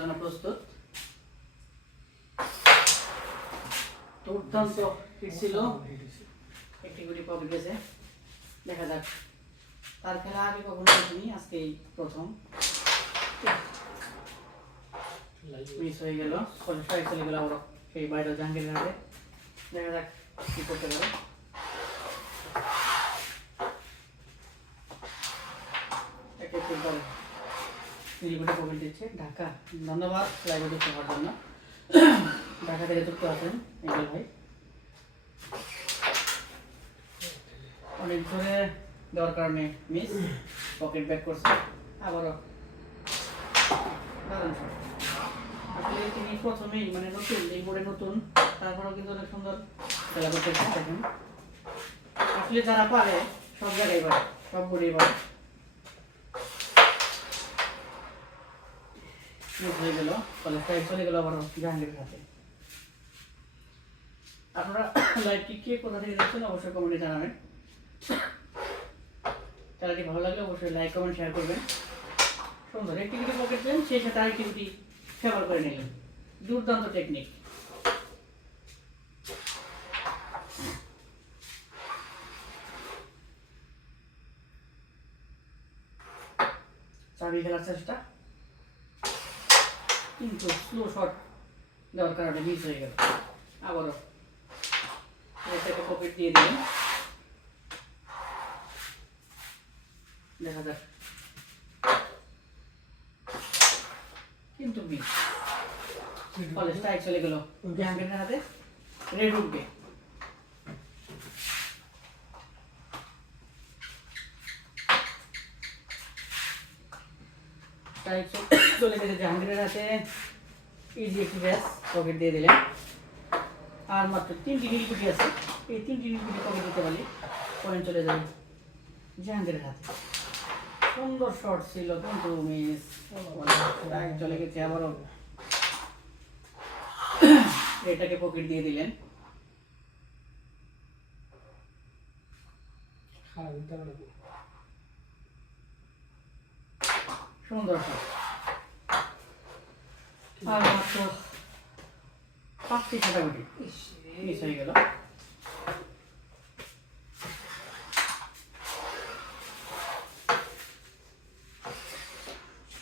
জন্য প্রস্তুত। দুর্দান্ত হিট ছিল, একটি গুটি পকেট গেছে। দেখা যাক, তার খেলা আগে কখনো দেখিনি, আজকেই প্রথম। মিস হয়ে গেল, স্ট্রাইক চলে গেল আবার সেই বাইরে জাহাঙ্গীরের হাতে। দেখা যাক কি করতে পারে। গুটি পকেট দিচ্ছে ঢাকা। ধন্যবাদ লাইভে যুক্ত হওয়ার জন্য। ঢাকা থেকে যুক্ত আছেন এঙ্গেল ভাই। অনেক ধরে দেওয়ার কারণে মিস, পকেট ব্যাক করছে আবারও। দারুণ শট। আসলে তিনি প্রথমেই মানে নতুন, এই বোর্ডে নতুন, তারপরেও কিন্তু অনেক সুন্দর খেলা করতেছে। দেখেন আসলে যারা পারে সব জায়গায় পারে, সব বোর্ডেই পারে। মিস হয়ে গেল, ফলে স্ট্রাইক চলে গেল আবার জাহাঙ্গীরের হাতে। আপনারা লাইভটি কে কোথা থেকে দেখছেন অবশ্যই কমেন্টে জানাবেন। খেলাটি ভালো লাগলে অবশ্যই লাইক কমেন্ট শেয়ার করবেন। সুন্দর একটি গুটি পকেট পেলেন, সেই সাথে আরেকটি গুটি ফেভার করে নিলেন। দুর্দান্ত টেকনিক। চাবি খেলার চেষ্টা, কিন্তু স্লো শট দেওয়ার কারণে মিস হয়ে গেল। আবারও এটাকে পকেট দিয়ে দিলেন। দেখা যাক, কিন্তু মিস, ফলে স্ট্রাইক চলে গেল জাহাঙ্গীরের হাতে। রেড উঠবে। স্ট্রাইক চলে গেছে জাহাঙ্গীরের হাতে। ইজি একটি ব্যাস, পকেট দিয়ে দিলেন। আর মাত্র 3টি নীলকুটি আছে, এই 3টি নীলকুটি পকেট দিতে পারলে পয়েন্ট চলে যাবে জাহাঙ্গীরের হাতে। সুন্দর শট ছিল, কিন্তু মিস। চলে গেছে আবারও। এটাকে পকেট দিয়ে দিলেন। সুন্দর শট। আর মাত্র 5টি ছাটাগুটি মিস হয়ে গেল।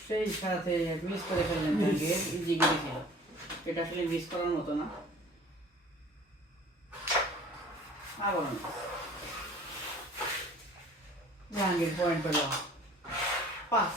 সেই সাথে মিস করে ফেললেন জাহাঙ্গীর। ইজি গুটি ছিল, এটা আসলে মিস করার মতো না। আবার জাহাঙ্গীর পয়েন্ট পেল 5।